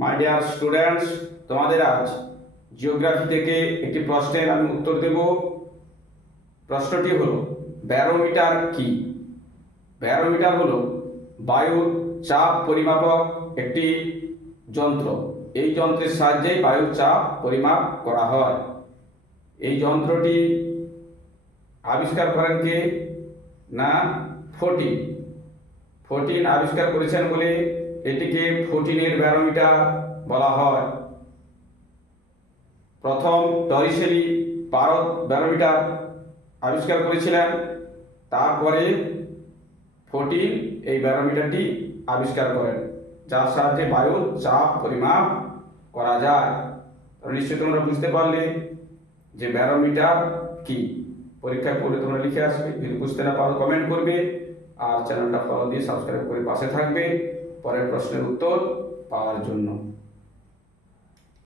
My dear students তোমাদের আজ geography থেকে একটি প্রশ্নের আমি উত্তর দেব। প্রশ্নটি হল ব্যারোমিটার কি? ব্যারোমিটার হল বায়ুর চাপ পরিমাপক একটি যন্ত্র। এই যন্ত্রের সাহায্যে বায়ুর চাপ পরিমাপ করা হয়। এই যন্ত্রটি আবিষ্কার করেন কে? না, ফোর্টিন। ফোর্টিন আবিষ্কার করেছেন বলে এটিকে ফোর্টিনের ব্যারোমিটার বলা হয়। প্রথম টরিসেলি পারদ ব্যারোমিটার আবিষ্কার করেছিলেন। তারপরে ফোর্টিন এই ব্যারোমিটারটি আবিষ্কার করেন, যার সাহায্যে বায়ুর চাপ, পরিমাপ করা যায়। নিশ্চয়ই তোমরা বুঝতে পারলে যে ব্যারোমিটার কি। পরীক্ষায় পড়ে তোমরা লিখে আসবে, যদি বুঝতে না পারো কমেন্ট করবে। আর চ্যানেলটা ফলো দিয়ে সাবস্ক্রাইব করে পাশে থাকবে। পরের প্রশ্নের উত্তর পাওয়ার জন্য।